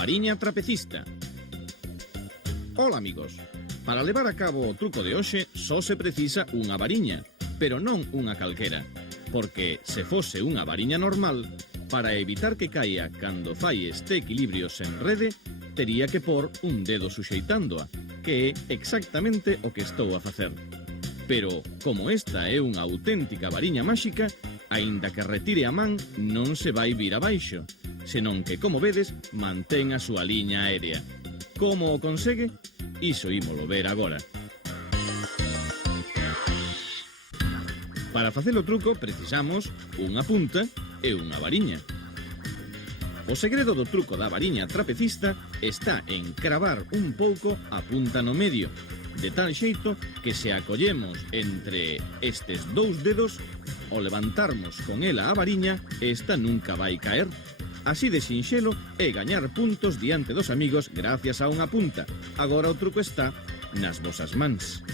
variña trapecista. Ola, amigos. Para levar a cabo o truco de hoxe só se precisa unha variña, pero non unha calquera, porque se fose unha variña normal, para evitar que caia cando fai este equilibrio sen rede, tería que pôr un dedo suxeitándoa, que é exactamente o que estou a facer. Pero, como esta é unha auténtica variña máxica, aínda que retire a man, non se vai vir abaixo, senón que, como vedes, mantén a súa liña aérea. Como o consegue? Iso ímolo ver agora. Para facer o truco precisamos unha punta e unha variña. O segredo do truco da variña trapecista está en cravar un pouco a punta no medio, de tal xeito que se acollemos entre estes dous dedos, ao levantarmos con ela a variña, esta nunca vai caer. Así de sinxelo é gañar puntos diante dos amigos gracias a unha punta. Agora o truco está nas vosas mans.